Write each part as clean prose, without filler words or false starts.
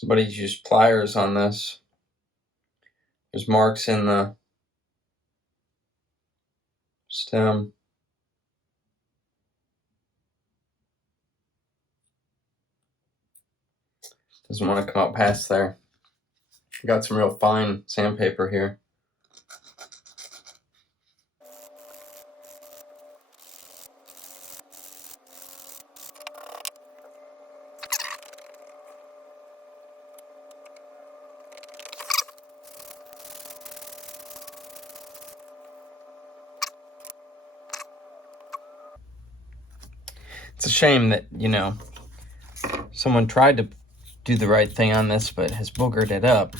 Somebody's used pliers on this. There's marks in the stem. Doesn't want to come up past there. Got some real fine sandpaper here. It's a shame that, someone tried to do the right thing on this, but has boogered it up.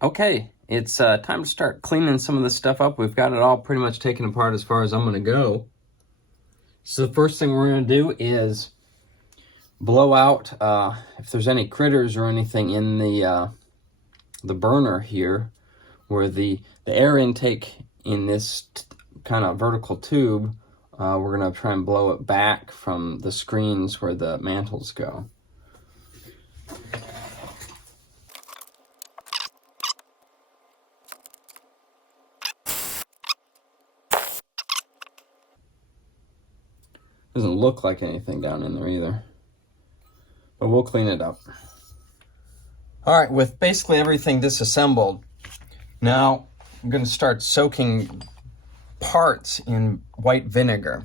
Okay, it's time to start cleaning some of this stuff up. We've got it all pretty much taken apart as far as I'm going to go. So the first thing we're going to do is blow out if there's any critters or anything in the burner here, where the air intake in this kind of vertical tube, we're going to try and blow it back from the screens where the mantles go. Doesn't look like anything down in there either, but we'll clean it up. All right, with basically everything disassembled, now I'm going to start soaking parts in white vinegar.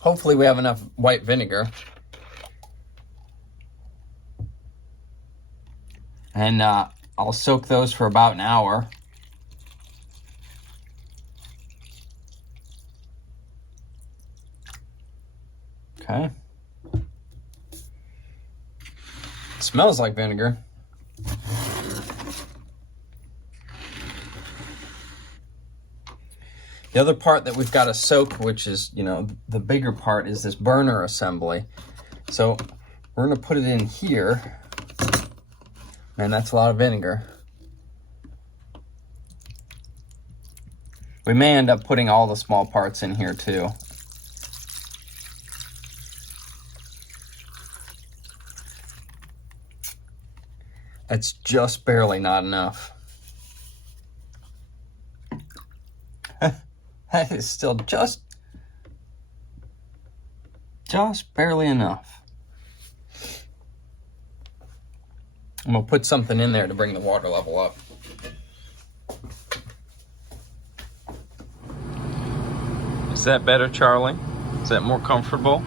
Hopefully we have enough white vinegar. And I'll soak those for about an hour. Okay. It smells like vinegar. The other part that we've got to soak, which is, the bigger part, is this burner assembly. So we're going to put it in here. Man, that's a lot of vinegar. We may end up putting all the small parts in here too. That's just barely not enough. That is still just barely enough. I'm gonna put something in there to bring the water level up. Is that better, Charlie? Is that more comfortable?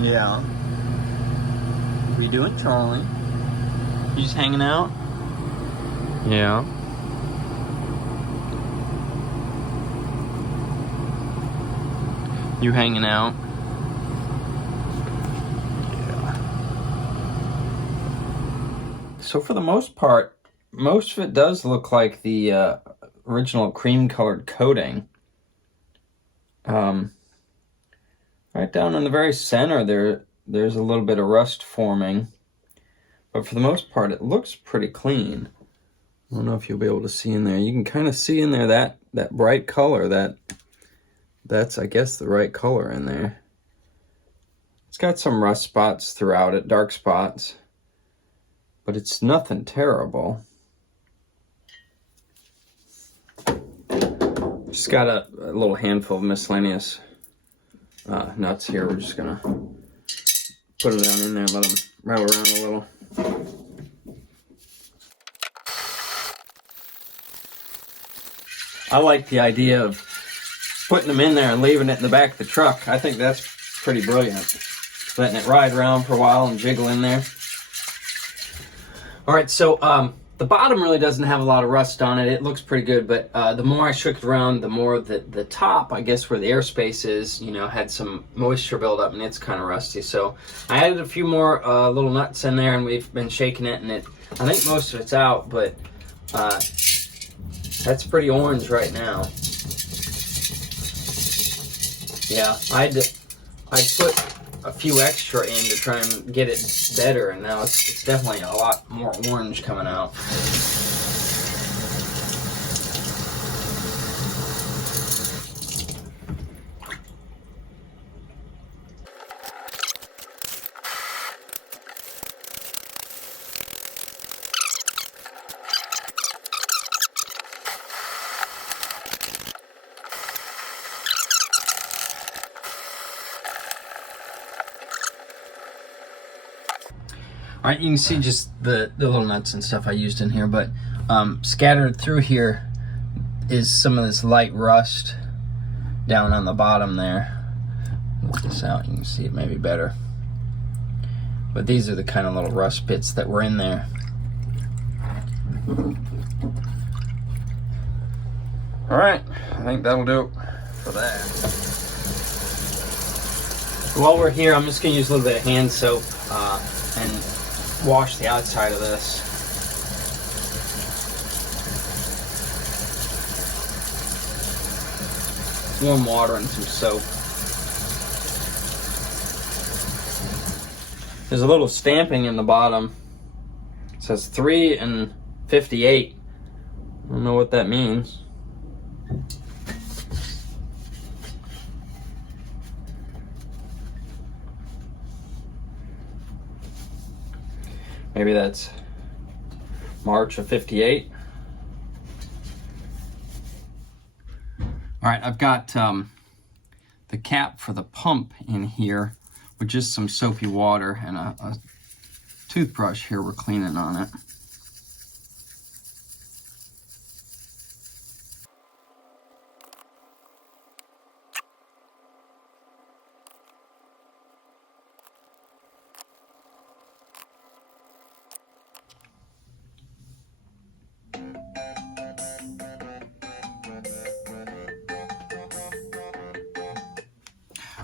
Yeah. What are you doing, Charlie? You just hanging out? Yeah. You hanging out? Yeah. So for the most part, most of it does look like the original cream-colored coating. Right down in the very center there's a little bit of rust forming. But for the most part, it looks pretty clean. I don't know if you'll be able to see in there. You can kind of see in there that bright color. That's, I guess, the right color in there. It's got some rust spots throughout it, dark spots. But it's nothing terrible. Just got a little handful of miscellaneous nuts here. We're just going to put them down in there and let them rattle around a little. I like the idea of putting them in there and leaving it in the back of the truck. I think that's pretty brilliant. Letting it ride around for a while and jiggle in there. All right, so the bottom really doesn't have a lot of rust on it. It looks pretty good, but the more I shook it around, the more the top, I guess where the airspace is, had some moisture buildup and it's kind of rusty. So I added a few more little nuts in there and we've been shaking it, and I think most of it's out, but that's pretty orange right now. Yeah, I put a few extra in to try and get it better, and now it's definitely a lot more orange coming out. All right, you can see just the little nuts and stuff I used in here, but scattered through here is some of this light rust down on the bottom there. Look this out, you can see it maybe better. But these are the kind of little rust bits that were in there. All right, I think that'll do it for that. While we're here, I'm just gonna use a little bit of hand soap and wash the outside of this. Warm water and some soap. There's a little stamping in the bottom. It says 3 and 58. I don't know what that means. Maybe that's March of 58. All right, I've got the cap for the pump in here with just some soapy water and a toothbrush here we're cleaning on it.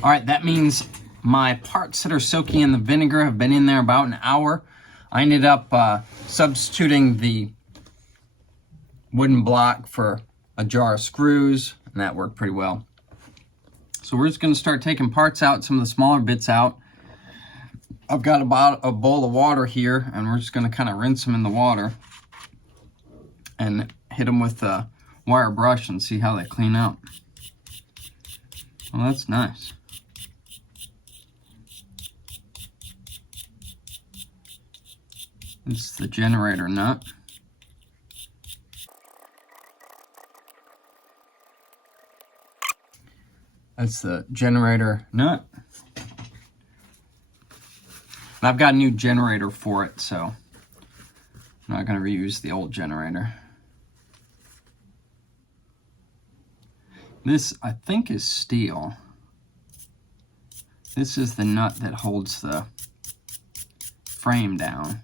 All right, that means my parts that are soaking in the vinegar have been in there about an hour. I ended up substituting the wooden block for a jar of screws, and that worked pretty well. So we're just gonna start taking parts out, some of the smaller bits out. I've got about a bowl of water here, and we're just gonna kind of rinse them in the water and hit them with a wire brush and see how they clean up. Well, that's nice. This is the generator nut. That's the generator nut. And I've got a new generator for it, so I'm not going to reuse the old generator. This, I think, is steel. This is the nut that holds the frame down.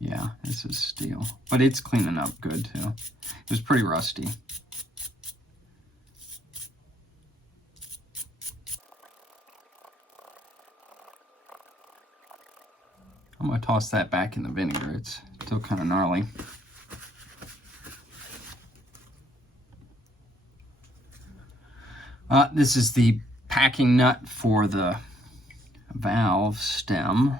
Yeah, this is steel, but it's cleaning up good too. It was pretty rusty. I'm gonna toss that back in the vinegar. It's still kind of gnarly. This is the packing nut for the valve stem.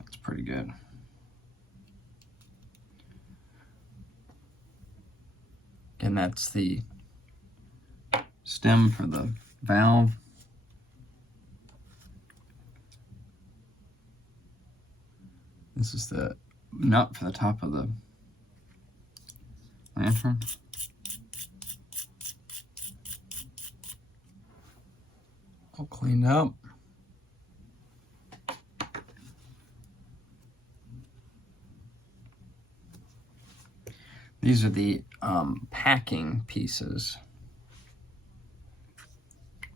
That's pretty good. And that's the stem for the valve. This is the nut for the top of the lantern. All cleaned up. These are the packing pieces.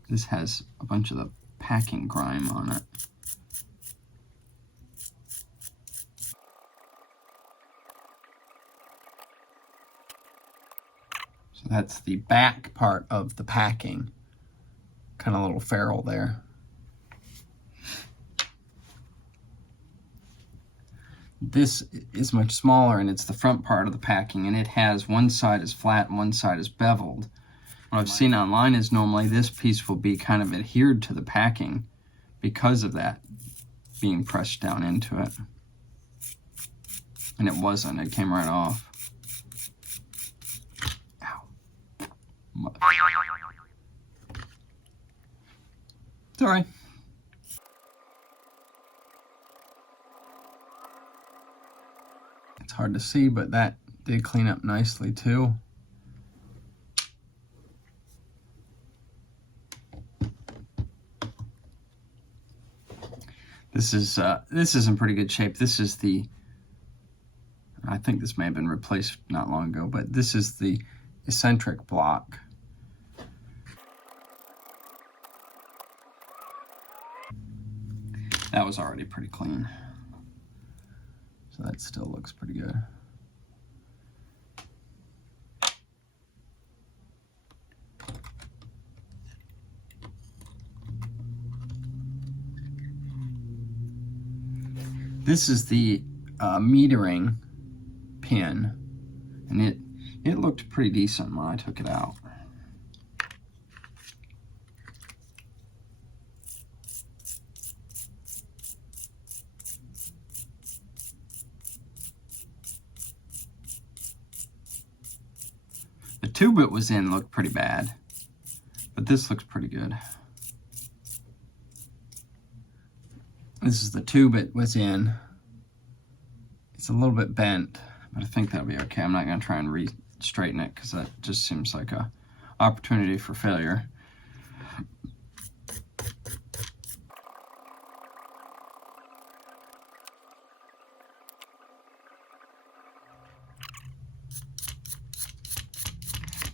This has a bunch of the packing grime on it. So that's the back part of the packing. Kind of a little ferrule there. This is much smaller, and it's the front part of the packing, and it has one side is flat and one side is beveled. What I've seen online is normally this piece will be kind of adhered to the packing because of that being pressed down into it. And it wasn't, it came right off. Ow. Sorry. It's hard to see, but that did clean up nicely too. This is in pretty good shape. This is the, I think this may have been replaced not long ago, but this is the eccentric block. That was already pretty clean. So that still looks pretty good. This is the metering pin, and it looked pretty decent when I took it out. The tube it was in looked pretty bad, but this looks pretty good. This is the tube it was in. It's a little bit bent, but I think that'll be okay. I'm not going to try and re-straighten it because that just seems like a opportunity for failure.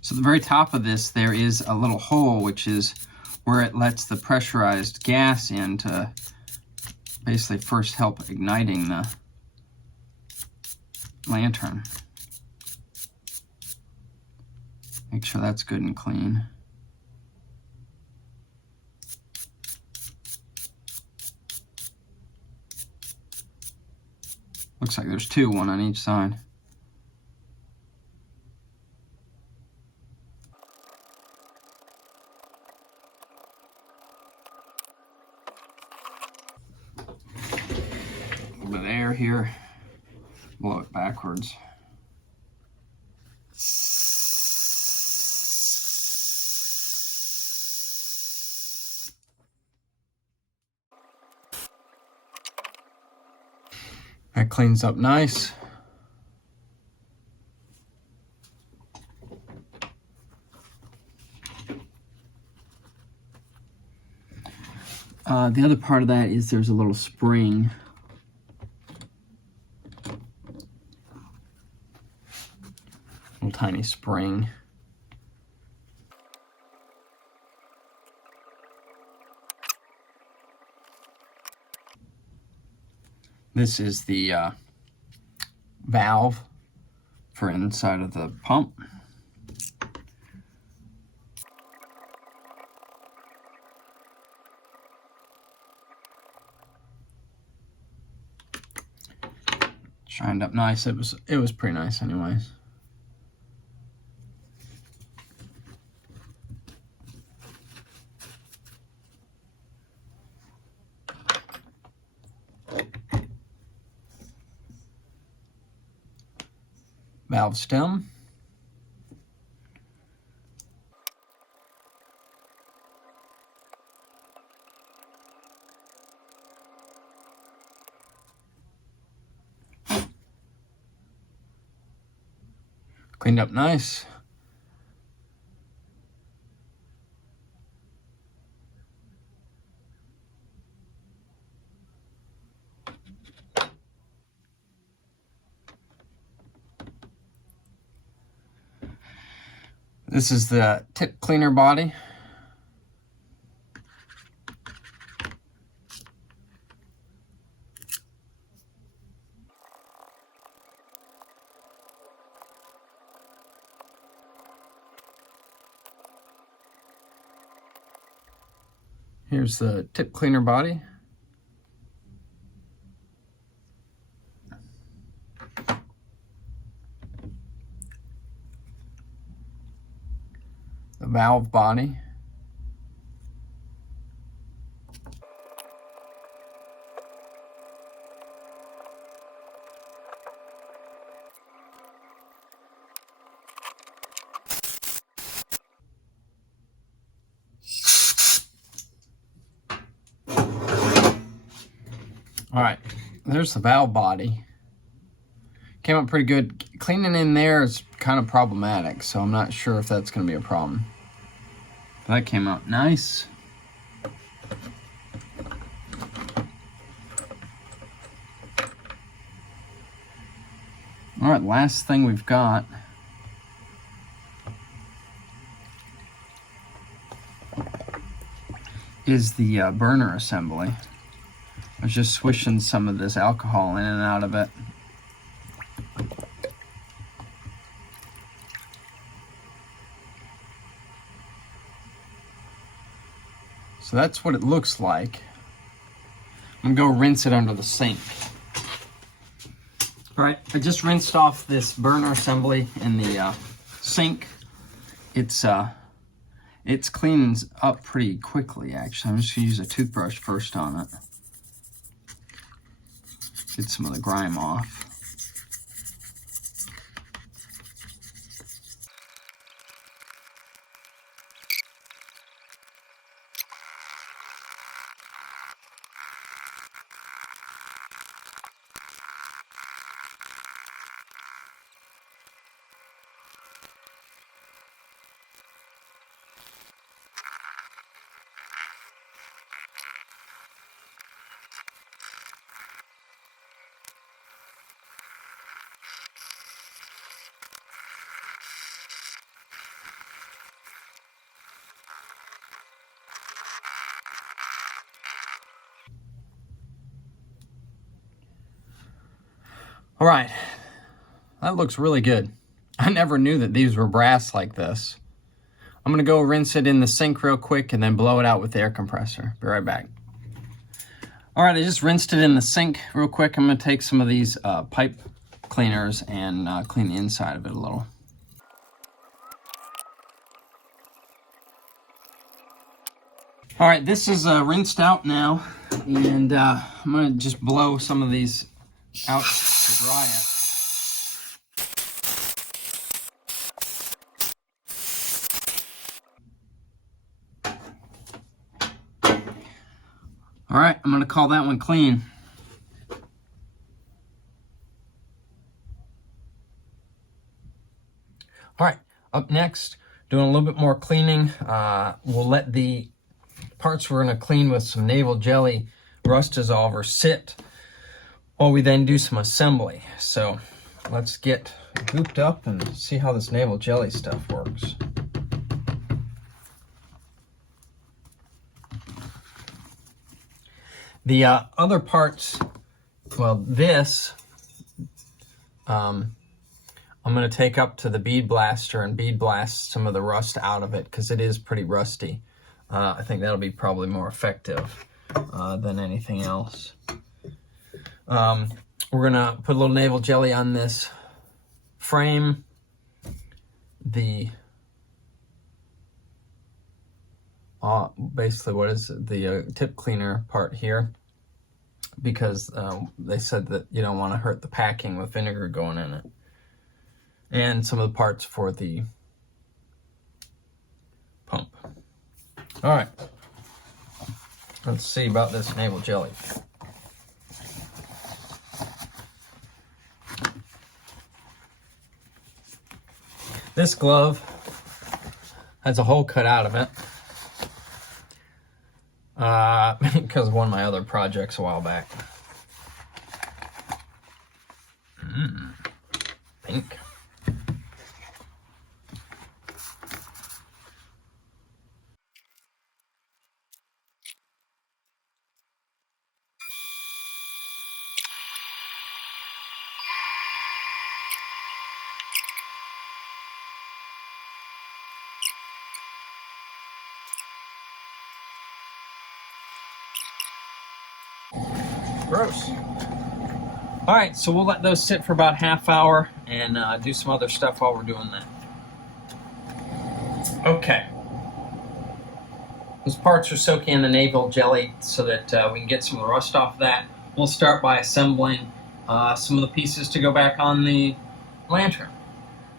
So at the very top of this, there is a little hole, which is where it lets the pressurized gas in to basically first help igniting the lantern. Make sure that's good and clean. Looks like there's two, one on each side. A little bit of air here. Blow it backwards. That cleans up nice. The other part of that is there's a little spring. Little tiny spring. This is the valve for inside of the pump. Shined up nice. It was pretty nice anyways. Valve stem. Cleaned up nice. This is the tip cleaner body. Here's the tip cleaner body. The valve body. All right, there's the valve body. Came up pretty good. Cleaning in there is kind of problematic, so I'm not sure if that's going to be a problem. But that came out nice. All right, last thing we've got is the burner assembly. I was just swishing some of this alcohol in and out of it. So that's what it looks like. I'm gonna go rinse it under the sink. All right, I just rinsed off this burner assembly in the sink. It's cleans up pretty quickly, actually. I'm just gonna use a toothbrush first on it. Get some of the grime off. All right, that looks really good. I never knew that these were brass like this. I'm gonna go rinse it in the sink real quick and then blow it out with the air compressor. Be right back. All right, I just rinsed it in the sink real quick. I'm gonna take some of these pipe cleaners and clean the inside of it a little. All right, this is rinsed out now, and I'm gonna just blow some of these out to dry it. All right, I'm gonna call that one clean. All right, up next, doing a little bit more cleaning. We'll let the parts we're gonna clean with some naval jelly rust dissolver sit while we then do some assembly. So let's get gooped up and see how this naval jelly stuff works. The other parts, well, this, I'm going to take up to the bead blaster and bead blast some of the rust out of it because it is pretty rusty. I think that'll be probably more effective than anything else. We're going to put a little naval jelly on this frame. Basically what is the tip cleaner part here, because they said that you don't want to hurt the packing with vinegar going in it. And some of the parts for the pump. All right, let's see about this naval jelly. This glove has a hole cut out of it because of one of my other projects a while back. Pink. Gross. All right, so we'll let those sit for about a half hour and do some other stuff while we're doing that. Okay. Those parts are soaking in the naval jelly so that we can get some of the rust off of that. We'll start by assembling some of the pieces to go back on the lantern.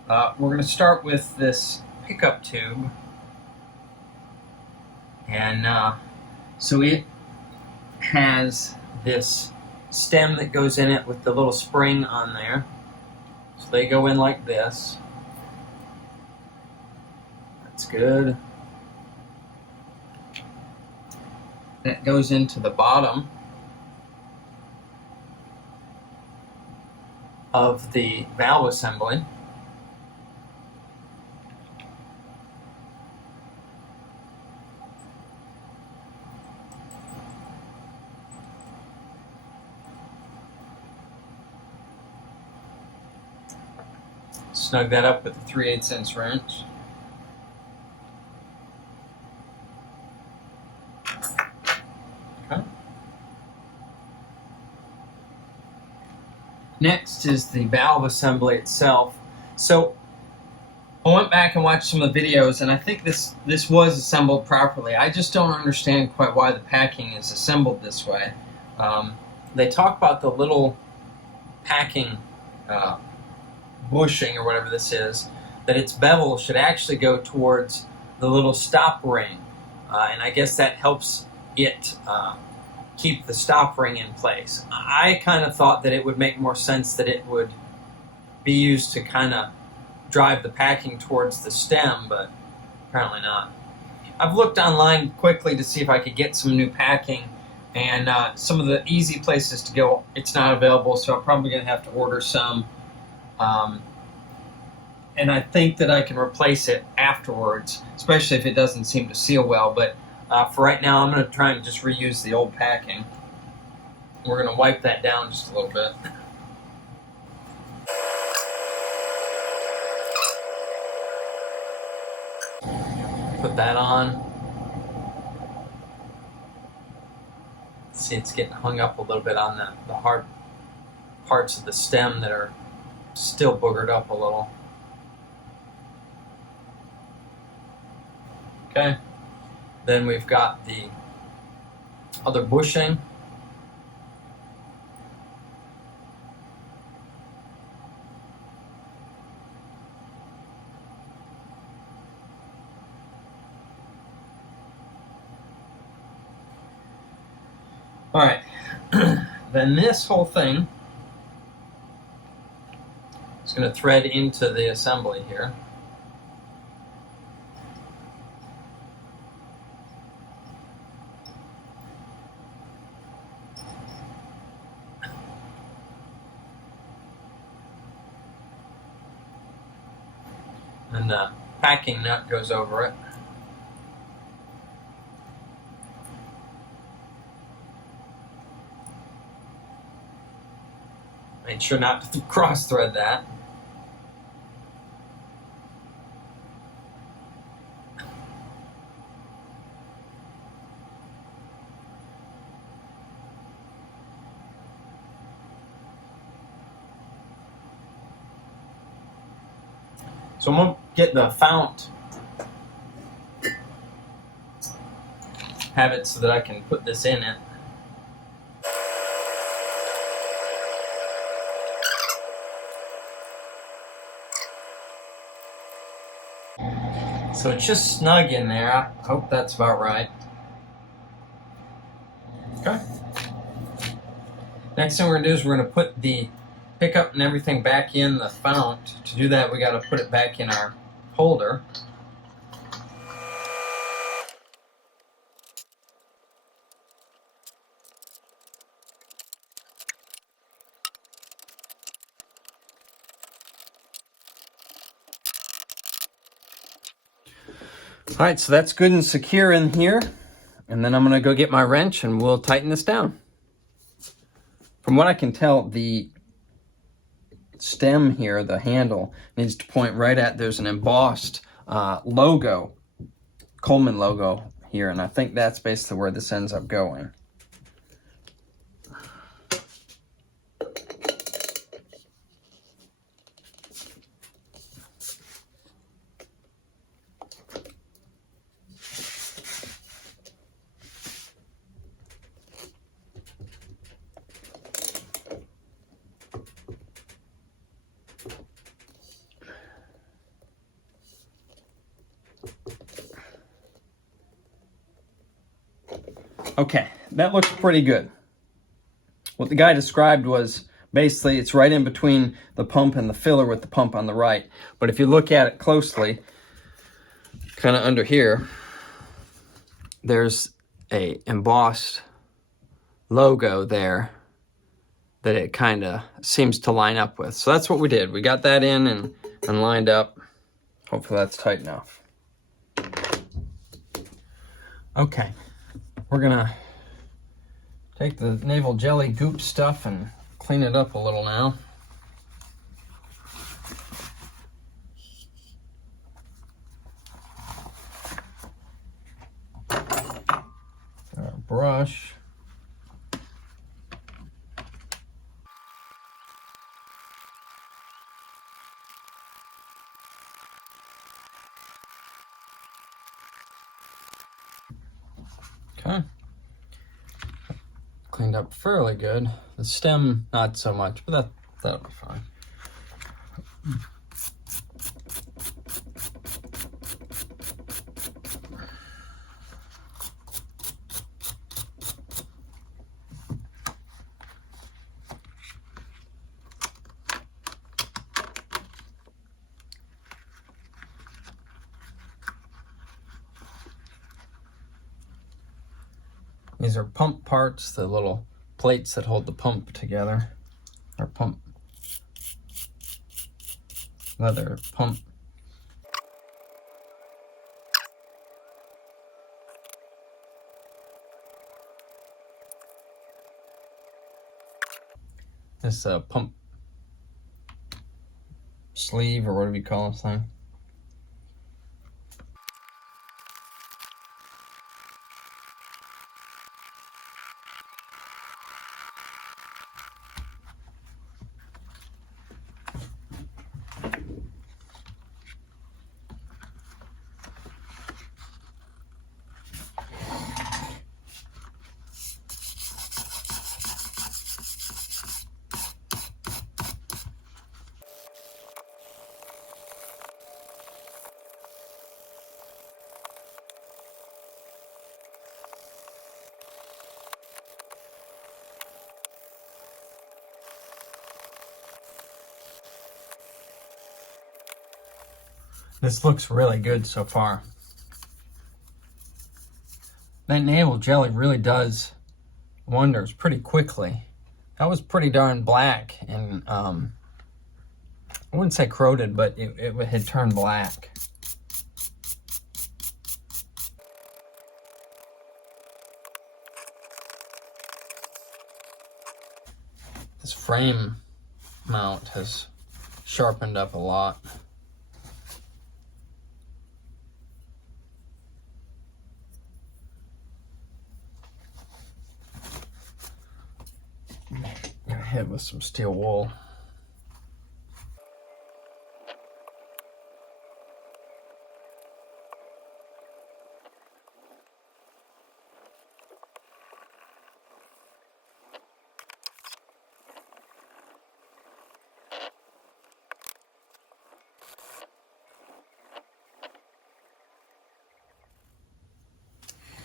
We're going to start with this pickup tube. And so it has this stem that goes in it with the little spring on there. So they go in like this. That's good. That goes into the bottom of the valve assembly. Snug that up with a 3/8" wrench. Okay. Next is the valve assembly itself. So I went back and watched some of the videos, and I think this was assembled properly. I just don't understand quite why the packing is assembled this way. They talk about the little packing bushing or whatever this is, that its bevel should actually go towards the little stop ring, and I guess that helps it keep the stop ring in place. I kind of thought that it would make more sense that it would be used to kind of drive the packing towards the stem, but apparently not. I've looked online quickly to see if I could get some new packing, and some of the easy places to go, it's not available, so I'm probably going to have to order some. And I think that I can replace it afterwards, especially if it doesn't seem to seal well. But for right now, I'm going to try and just reuse the old packing. We're going to wipe that down just a little bit. Put that on. See, it's getting hung up a little bit on the hard parts of the stem that are still boogered up a little. Okay, then we've got the other bushing. All right, then this whole thing is going to thread into the assembly here. And the packing nut goes over it. Make sure not to cross thread that. So I'm going to get the fount, have it so that I can put this in it. So it's just snug in there. I hope that's about right. Okay. Next thing we're going to do is we're going to put the pickup and everything back in the fount. To do that, we got to put it back in our holder. All right, so that's good and secure in here. And then I'm going to go get my wrench and we'll tighten this down. From what I can tell, the stem here, the handle, needs to point right at, there's an embossed logo, Coleman logo here, and I think that's basically where this ends up going. Okay, that looks pretty good. What the guy described was basically it's right in between the pump and the filler with the pump on the right. But if you look at it closely, kind of under here, there's a embossed logo there that it kind of seems to line up with. So that's what we did. We got that in and lined up. Hopefully that's tight enough. Okay, we're gonna take the naval jelly goop stuff and clean it up a little now. Our brush. Okay. Cleaned up fairly good. The stem, not so much, but that'll be fine. These are pump parts, the little plates that hold the pump together, or pump, leather pump. This pump sleeve, or whatever you call this thing. This looks really good so far. That naval jelly really does wonders pretty quickly. That was pretty darn black and I wouldn't say corroded, but it had turned black. This frame mount has sharpened up a lot. Hit with some steel wool.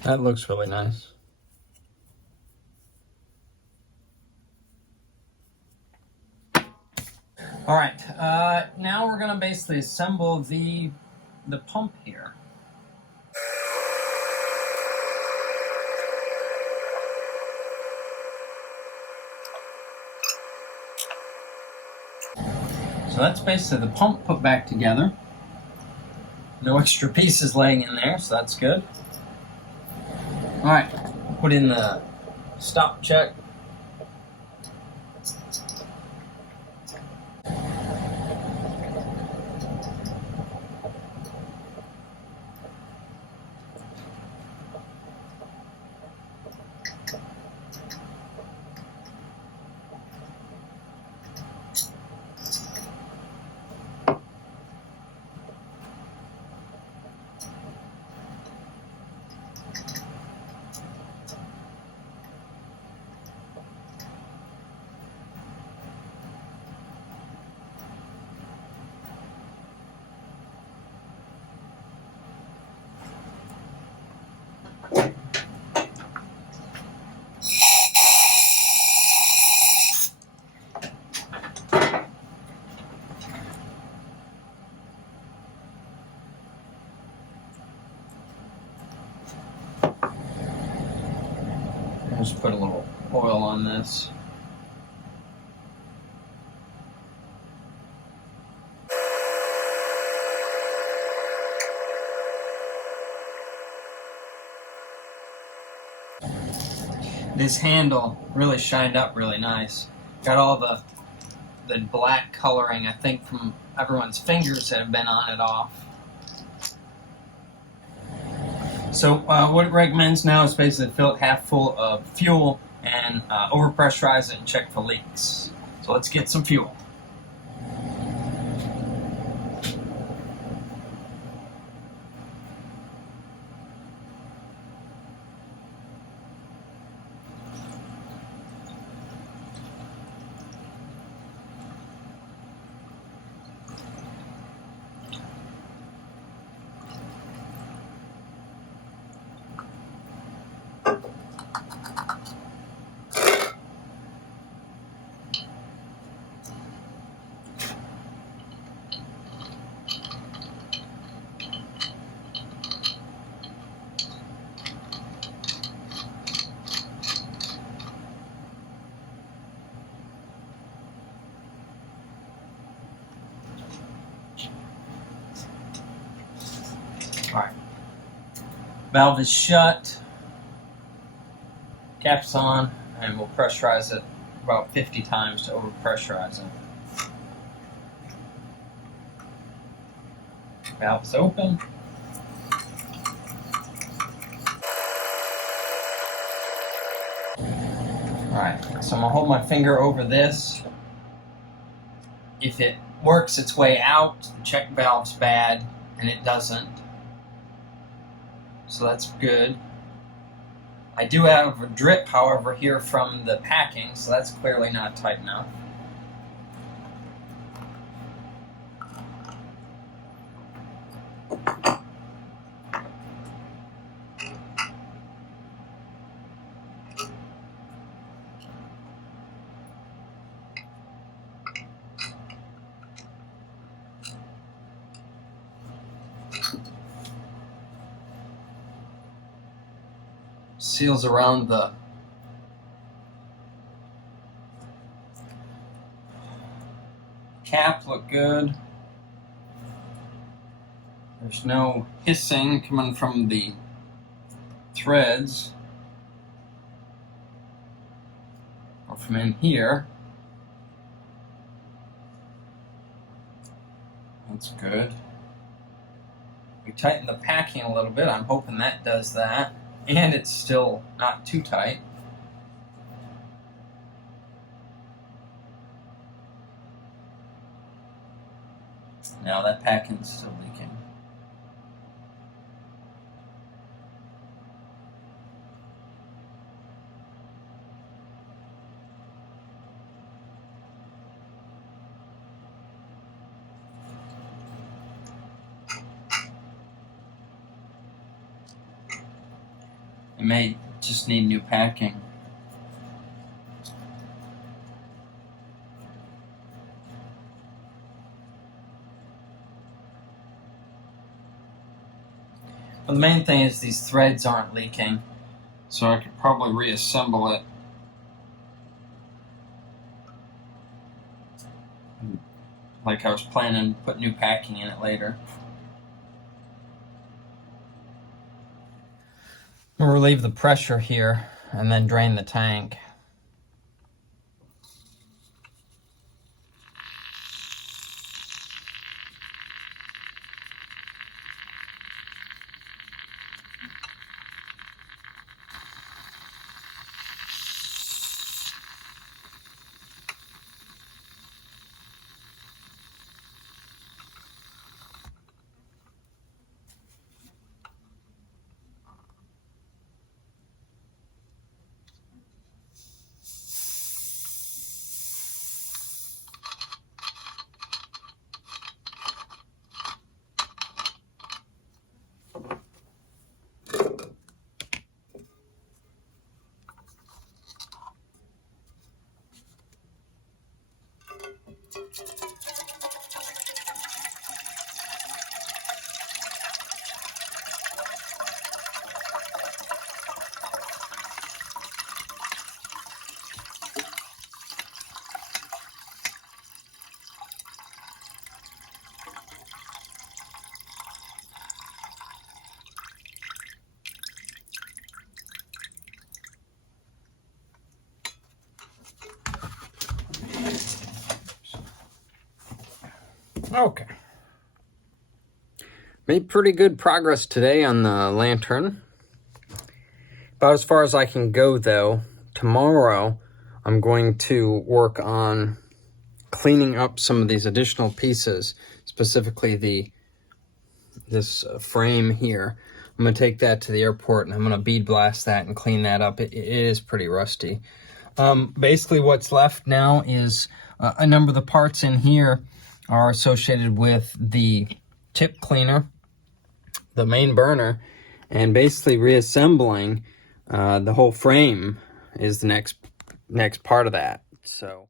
That looks really nice. All right, now we're gonna basically assemble the pump here. So that's basically the pump put back together. No extra pieces laying in there, so that's good. All right, put in the stop check. put a little oil on this. This handle really shined up really nice. Got all the black coloring, I think, from everyone's fingers that have been on it off. So what it recommends now is basically fill it half full of fuel and overpressurize it and check for leaks. So let's get some fuel. Alright, valve is shut, cap's on, and we'll pressurize it about 50 times to overpressurize it. Valve is open. Alright, so I'm going to hold my finger over this. If it works its way out, the check valve's bad, and it doesn't. So that's good. I do have a drip, however, here from the packing, so that's clearly not tight enough. Seals around the cap look good. There's no hissing coming from the threads or from in here. That's good. We tighten the packing a little bit. I'm hoping that does that. And it's still not too tight. Now that packing's still leaking. It may just need new packing. Well, the main thing is these threads aren't leaking, so I could probably reassemble it. Like I was planning to put new packing in it later. We'll relieve the pressure here and then drain the tank. Okay. Made pretty good progress today on the lantern. About as far as I can go, though. Tomorrow, I'm going to work on cleaning up some of these additional pieces, specifically this frame here. I'm going to take that to the airport, and I'm going to bead blast that and clean that up. It is pretty rusty. Basically, what's left now is a number of the parts in here are associated with the tip cleaner, the main burner, and basically reassembling the whole frame is the next part of that. So